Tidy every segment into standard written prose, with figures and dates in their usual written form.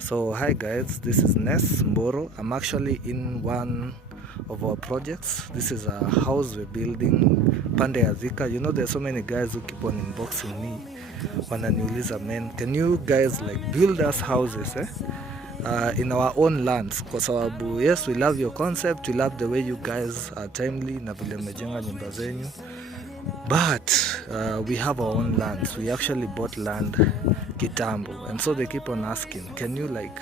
So hi guys, this is Ness Mboro. I'm actually in one of our projects. This is a house we're building pande ya Thika. You know, there's so many guys who keep on inboxing me wananiuliza, man, can you guys like build us houses in our own lands? Kwa sababu yes, we love your concept, we love the way you guys are timely na vile mmejenga nyumba zenyu, but we have our own lands. We actually bought land kitambo, and so they keep on asking, can you like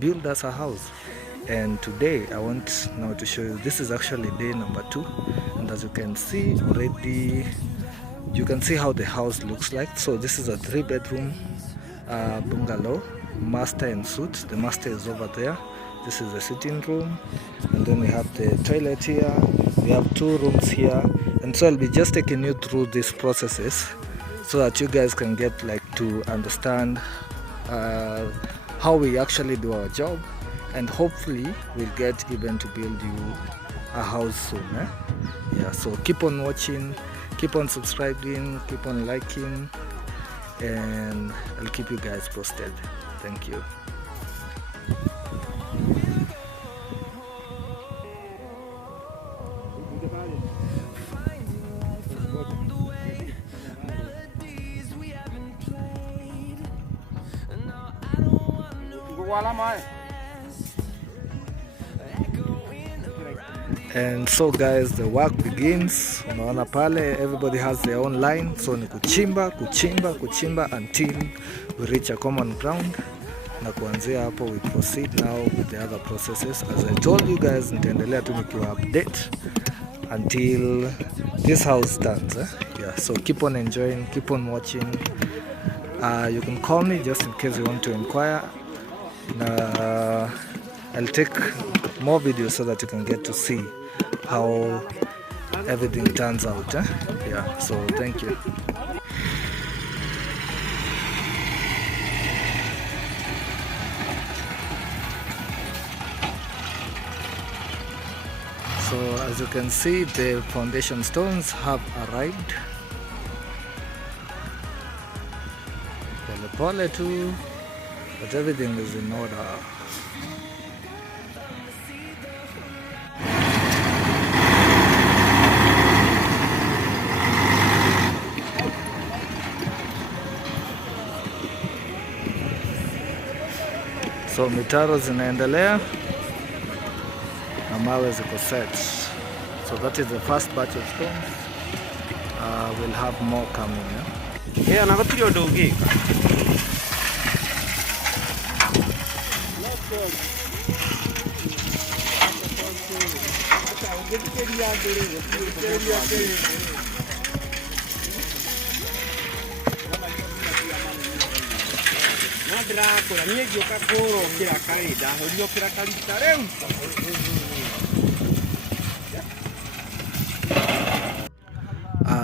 build us a house? And today I want now to show you, this is actually day number 2, and as you can see already, you can see how the house looks like. So this is a 3-bedroom bungalow, master and suite. The master is over there. This is the sitting room, and then we have the toilet here. We have 2 rooms here, and so I'll be just taking you through these processes so that you guys can get like to understand how we actually do our job, and hopefully we'll get even to build you a house soon. Yeah, so keep on watching, keep on subscribing, keep on liking, and I'll keep you guys posted. Thank you. And so guys, the work begins. Unaona pale, everybody has their own line, so ni kuchimba kuchimba kuchimba until we reach a common ground, na kuanzia hapo we proceed now with the other processes. As I told you guys, nitaendelea tu nikiwa update until this house stands. Yeah, so keep on enjoying, keep on watching. You can call me just in case you want to inquire. I'll take more videos so that you can get to see how everything turns out. Yeah, so thank you. So as you can see, the foundation stones have arrived. Pole pole too, but everything is in order. So mitaro zinaendelea na mawe ziko set. So that is the first batch of stones. We'll have more coming. Yeah, nakatiri odogi.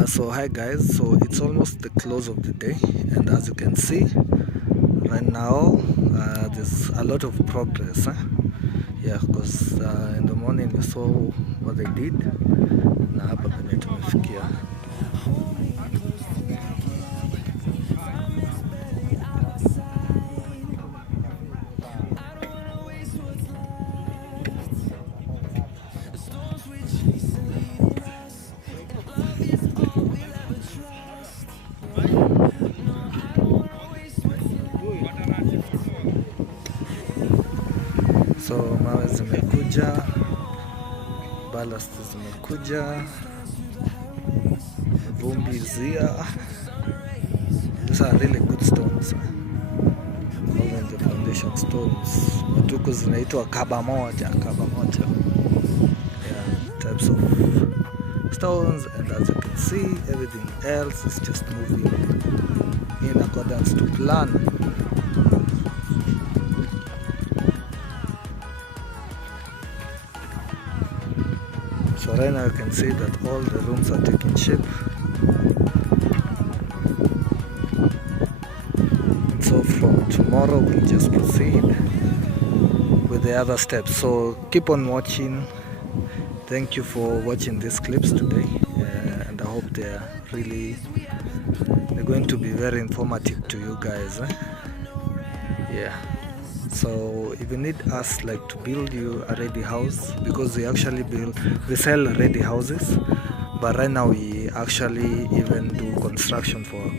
So hi guys, so it's almost the close of the day, and as you can see right now, there's a lot of progress. Yeah, because in the morning you saw what they did, na hapa penye tumefikia. So mawe zimekuja, ballast zimekuja, vumbi zia. These are really good stones. All in the foundation stones. Matuku zinaitwa kaba moja. Yeah, types of stones, and as you can see, everything else is just moving in accordance to plan. So right now you can see that all the rooms are taking shape. And so from tomorrow we'll just proceed with the other steps. So keep on watching. Thank you for watching these clips today, and I hope they're going to be very informative to you guys. Yeah. So if you need us like to build you a ready house, because we sell ready houses, but right now we actually even do construction for our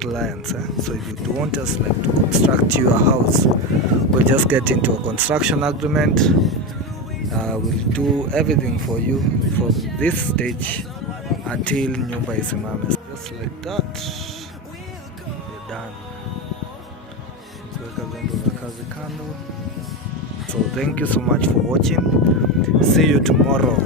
clients. So if you want us like to construct you a house, we'll just get into a construction agreement. We'll do everything for you from this stage until nyumba isimame. Just like that, we're done. Kuweka vyombo vya kazi kando. So thank you so much for watching. See you tomorrow.